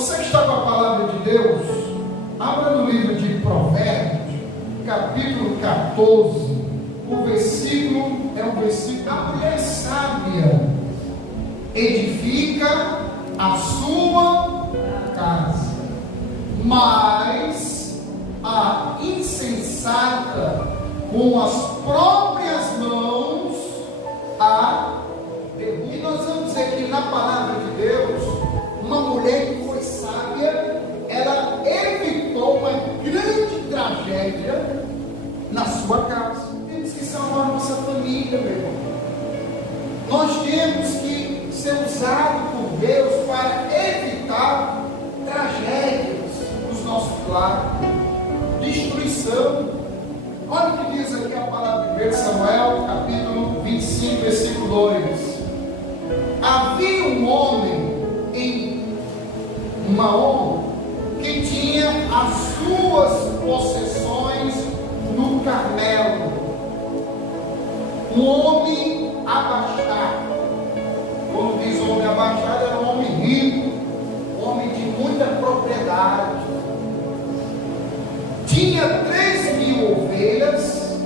Você que está com a palavra de Deus, abra no livro de Provérbios, capítulo 14. O versículo é um versículo: a mulher sábia edifica a sua casa, mas a insensata com as próprias mãos a derruba. E nós vamos dizer que na palavra de Deus, uma mulher que foi sábia, ela evitou uma grande tragédia na sua casa. Temos que salvar a nossa família, meu irmão. Nós temos que ser usados por Deus para evitar tragédias nos nossos lares, destruição. Olha o que diz aqui a palavra de 1 Samuel, capítulo 25, versículo 2. Havia um homem em Maom que tinha as suas possessões no Carmelo, um homem abastado. Quando diz homem abastado, era um homem rico, um homem de muita propriedade. Tinha 3.000 ovelhas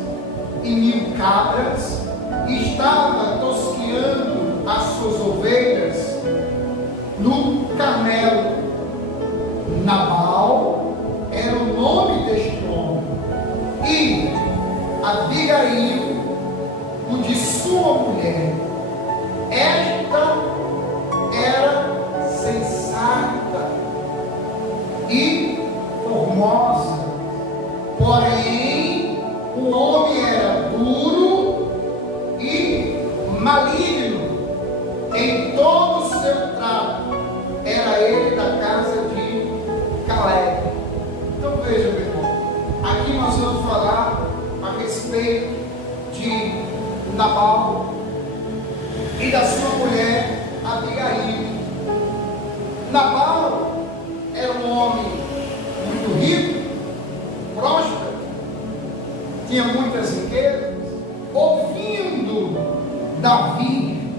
e 1.000 cabras, e estava tosqueando as suas ovelhas no Carmelo. Nabal era o nome deste homem, e Abigail, o de sua mulher, esta era sensata e formosa, porém o homem era duro e maligno em todo o seu trato. Era ele da casa de Caleb. Então veja, meu irmão, aqui nós vamos falar a respeito de Nabal e da sua mulher Abigail. Nabal era um homem muito rico, próspero, tinha muitas riquezas. Ouvindo Davi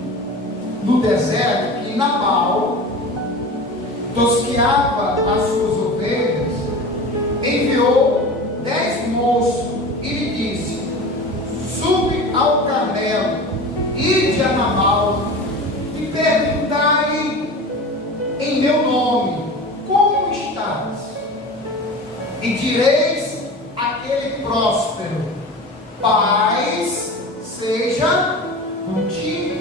no deserto que Nabal tosqueava as suas ovelhas, enviou 10 moços e lhe disse: sube ao Carmelo, ide a Nabal e perguntai em meu nome: como estás? E direis àquele próspero: paz seja contigo,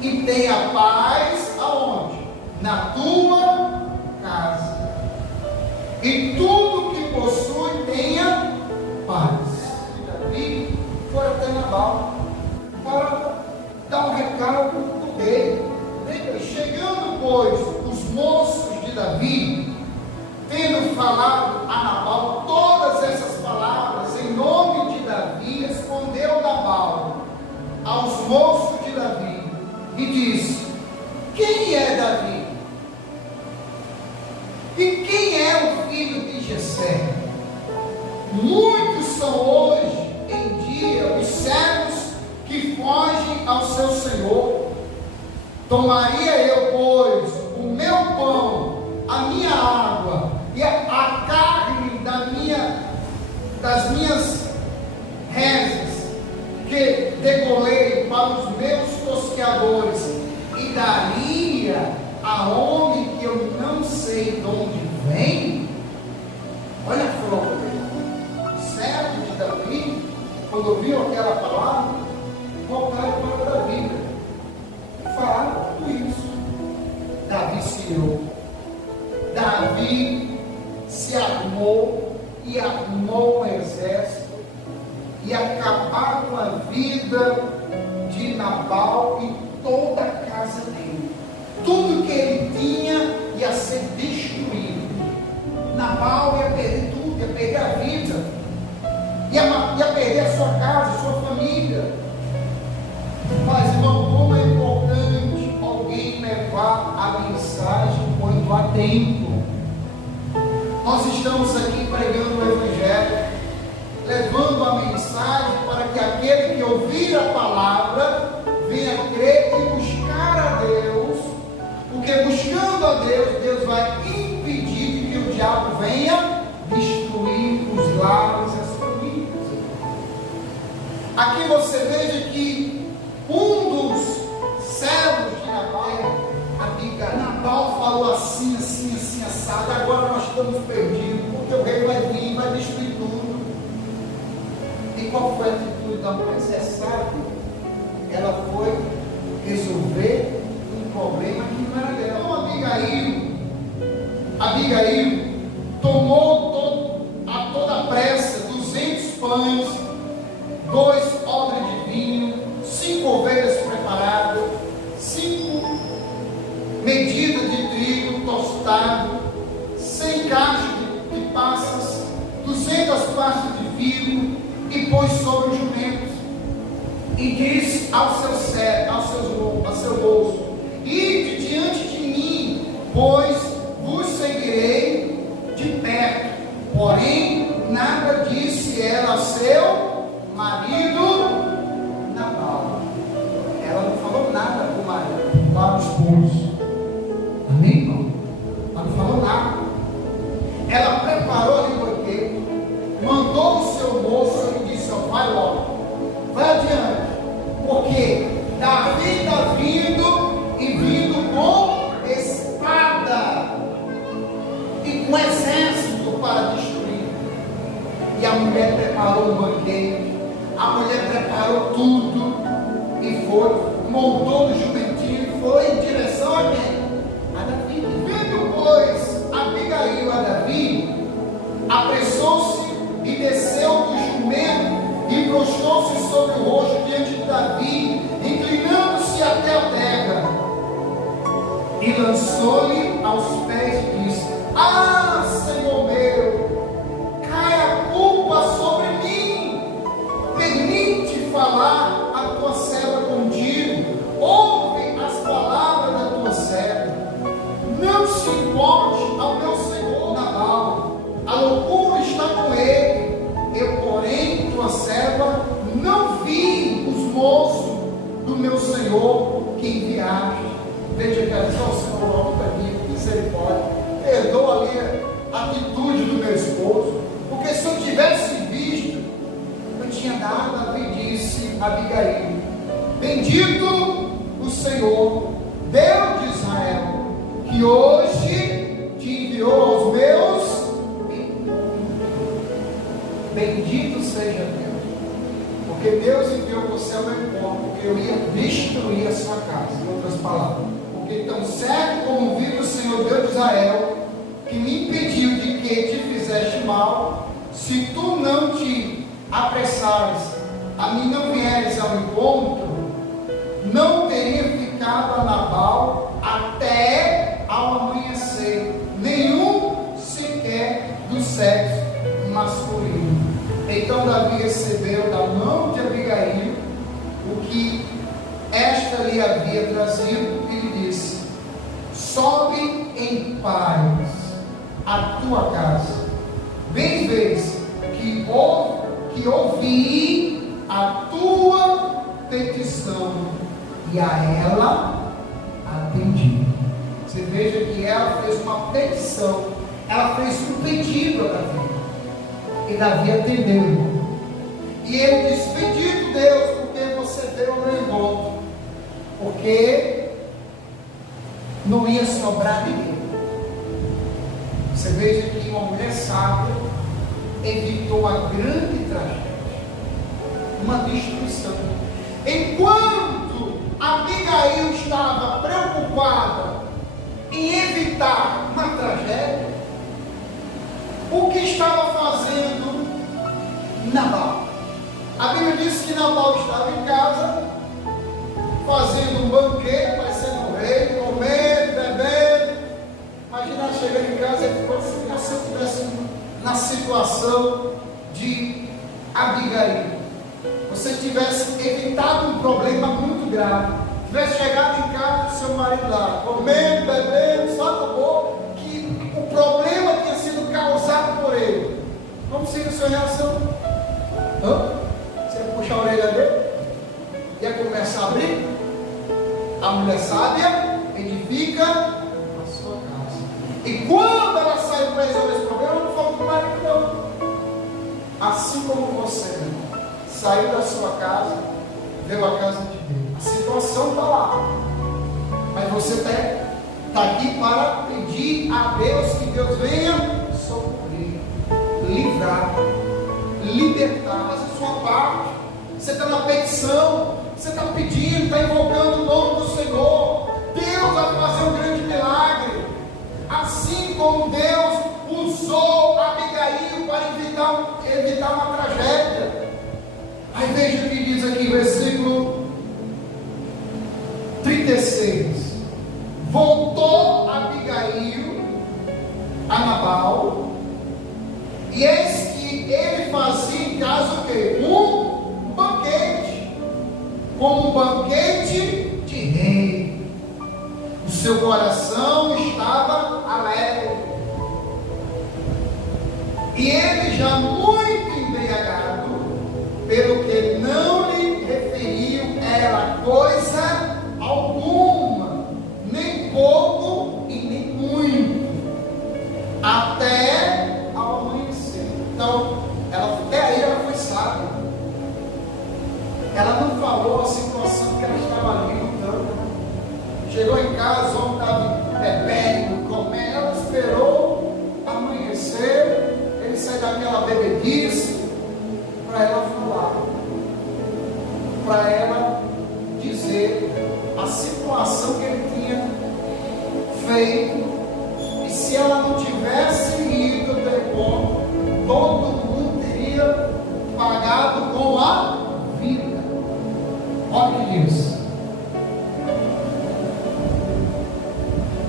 e tenha paz aonde? Na tua casa, e tudo que possui tenha paz. E Davi foi até Nabal para dar um recado do rei. Chegando, pois, os moços de Davi, tendo falado a Nabal todas essas palavras em nome de Davi, respondeu Nabal aos moços de Davi e disse: quem é Davi? E quem é o filho de Jessé? Muitos são hoje em dia os servos que fogem ao seu senhor. Tomaria eu, pois, o meu pão, a minha água e a carne das minhas rezes que degolei para os meus tosqueadores, e daria a homem que eu não sei de onde vem? Olha a flor. Servo de Davi, quando ouviu aquela palavra, voltaram para Davi e falaram tudo isso. Davi se irou. Davi se armou e armou um exército e acabar com a vida de Nabal e toda a casa dele. Tudo que ele tinha ia ser destruído. Nabal ia perder tudo, ia perder a vida, ia perder a sua casa, a sua família. Mas, irmão, como é importante alguém levar a mensagem quando há tempo. Nós estamos aqui pregando o Evangelho, levando a mensagem para que aquele que ouvir a palavra venha crer e buscar a Deus, porque buscando a Deus, Deus vai diabo venha destruir os lares e as famílias. Aqui você veja que um dos servos de Nabal falou assim, assado. Agora nós estamos perdidos, porque o rei vai vir, vai destruir tudo. E qual foi a atitude da mulher? Você sabe, ela foi resolver um problema que não era dela. Então Abigail tomou a toda pressa 200 pães, 2 odres de vinho, 5 ovelhas preparadas, 5 medidas de trigo tostado, 100 cachos de passas, 200 pastas de figo, e pôs sobre os jumentos, e disse ao seu moço: ide diante de mim, pois vos seguirei de perto. Porém, nada disse ela ao seu marido Nabal. Ela não falou nada para o marido, para o esposo. Amém, irmão? Ela não falou nada. Ela preparou ali o banquete, mandou o seu moço e disse: vai logo, vai adiante, porque Davi está vindo, e vindo com espada e com exército para destruir. E a mulher preparou o banquete, a mulher preparou tudo e foi, montou no jumentinho e foi em direção a quem? A Davi. Vendo, pois, Abigail a Davi, apressou-se e desceu do jumento e prostrou-se sobre o rosto diante de Davi, inclinando-se até a terra, e lançou-lhe aos pés e disse: ah, Senhor meu, cai a culpa sobre mim, permite falar a tua serva contigo, ouve as palavras da tua serva, não se importe ao meu senhor Nabal, a loucura está com ele. Eu, porém, tua serva, não vi os moços do meu senhor que enviaste. Veja que é só o Senhor logo para mim, misericórdia, perdoa ali a atitude do meu esposo, porque se eu tivesse visto, eu tinha dado. Davi disse a Abigail: bendito o Senhor, Deus de Israel, que hoje te enviou aos meus. Bendito seja Deus, porque Deus enviou você ao meu encontro, porque eu ia destruir a sua casa. Em outras palavras, porque tão certo como vive o Senhor Deus de Israel, que me impediu de que te fizeste mal, se tu não te apressares, a mim não vieres ao encontro, não teria ficado a Nabal até ao amanhecer, nenhum sequer do sexo masculino. Então Davi recebeu da mão de Abigail o que esta lhe havia trazido e lhe disse: sobe em paz a tua casa, bem vês que ouvi a tua petição e a ela atendi. Você veja que ela fez uma petição, ela fez um pedido a Davi, e Davi atendeu. E ele disse: bendito Deus, porque você deu o meu encontro, porque não ia sobrar ninguém. Você veja que uma mulher sábia evitou a grande tragédia, uma destruição. Enquanto Abigail estava preocupada em evitar uma tragédia, o que estava fazendo Nabal? A Bíblia diz que Nabal estava em casa, fazendo um banquete, parecendo um rei, comendo, bebendo. Imagina chegando em casa e ficou assim: se eu estivesse na situação de Abigail, você tivesse evitado um problema muito grave, tivesse chegado em casa do seu marido lá, comendo, bebendo, só acabou que o problema tinha sido causado por ele. Como seria a sua reação? Você ia puxar a orelha dele? Ia começar a abrir? A mulher sábia edifica a sua casa. E quando ela saiu para resolver como você saiu da sua casa, veio à casa de Deus. A situação está lá, mas você está aqui para pedir a Deus que Deus venha socorrer, livrar, libertar. Faça a sua parte. Você está na petição, você está pedindo, está invocando o nome do Senhor. Deus vai fazer um grande milagre. Assim como Deus usou Abigail para evitar uma tragédia. Aí veja o que diz aqui, versículo 36. Voltou Abigail a Nabal, e eis que ele fazia em casa o quê? Um banquete, como um banquete de rei. O seu coração estava alegre, e ele já muito embriagado, pelo que não lhe referiu ela coisa alguma, nem pouco e nem muito, até ao amanhecer. Então, até aí ela foi sábia. Ela não falou a situação que ela estava ali lutando. Chegou em casa, o homem estava bebendo, comendo. Ela esperou amanhecer, ele sair daquela bebedice, para ela falar, para ela dizer a situação que ele tinha feito. E se ela não tivesse ido até bom, todo mundo teria pagado com a vida. Olha o que diz.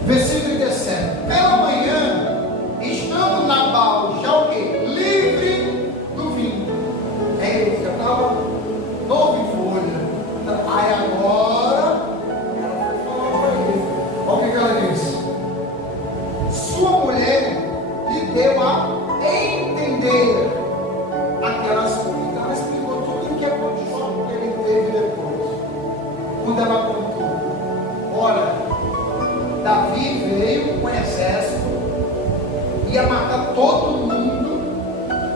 Versículo 37. Pela manhã, estando Nabal já o quê? Livre do vinho. Ele já estava novo em folha. Aí agora ela foi falar para ele. Olha o que ela disse. Sua mulher lhe deu a entender aquelas coisas. Então ela explicou tudo o que aconteceu que ele teve depois. Quando ela contou, olha, Davi veio com um exército, ia matar todo mundo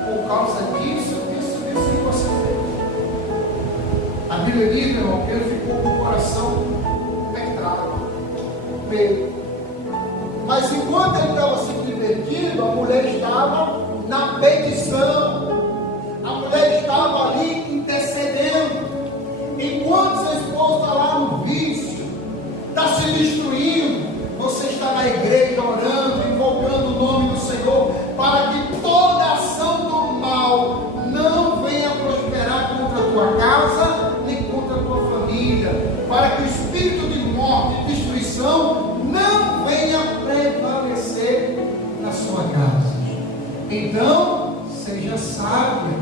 por causa disso que você fez. A Bíblia diz, meu irmão, que ele ficou com o coração penetrado. Mas enquanto ele estava se divertindo, a mulher estava na petição, a mulher estava ali intercedendo. Enquanto seu esposo está lá no vício, está se destruindo, você está na igreja orando, invocando o nome do Senhor, para que toda ação do mal não venha prosperar contra a tua casa, nem contra a tua família, para que o espírito de morte e destruição não venha prevalecer na sua casa. Então, seja sábia,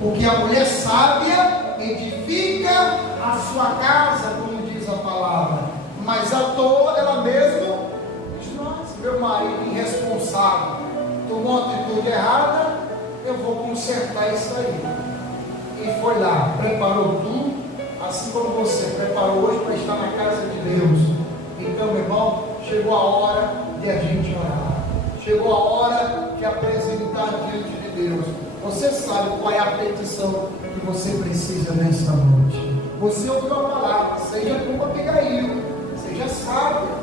porque a mulher sábia edifica a sua casa, como diz a palavra, mas a tola ela mesma diz: nossa, meu marido irresponsável tomou uma atitude errada, eu vou consertar isso aí. E foi lá, preparou tudo, assim como você preparou hoje para estar na casa de Deus. Então, meu irmão, chegou a hora de a gente orar, chegou a hora de apresentar diante de Deus. Você sabe qual é a petição que você precisa nesta noite. Você ouviu a palavra, seja como Abigail, seja sábio.